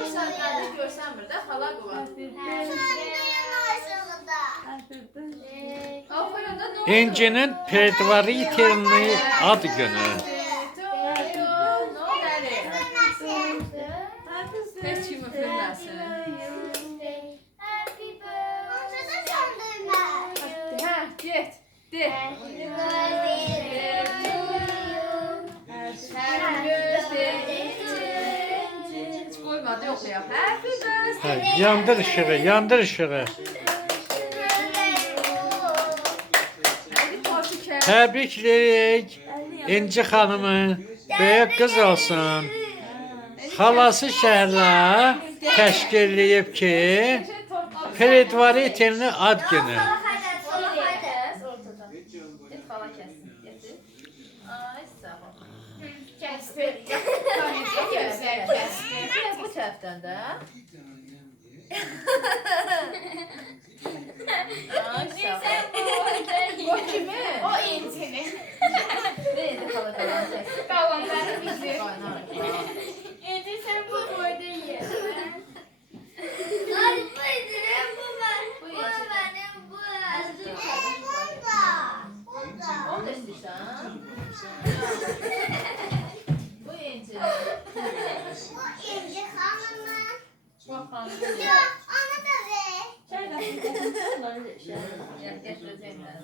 bu saatlerde görsənmir də, xala qıvar. Oxuyanda nə oldu? İncinin predvaritelni ad günü. Heç kim üfürməsin. Hə, get, de. Heç qoymadı, yoxlayaq. Happy birthday. Yandır ışığı, yandır ışığı. Təbrikləyirik İnci xanımı. Böyük qız olsun. Xalası şəhərlə təşkil edib ki, predvaritelni ad günü. Bu tərəfdən də. O kimin? O İnci'nin. Neydi xala qalan kəsin? Kalanları bizim. Qaynarıq. İnci sen bu boyda ye. O da istəyirsən? Bu İnci. Bu xanım. Gətirəcəklər.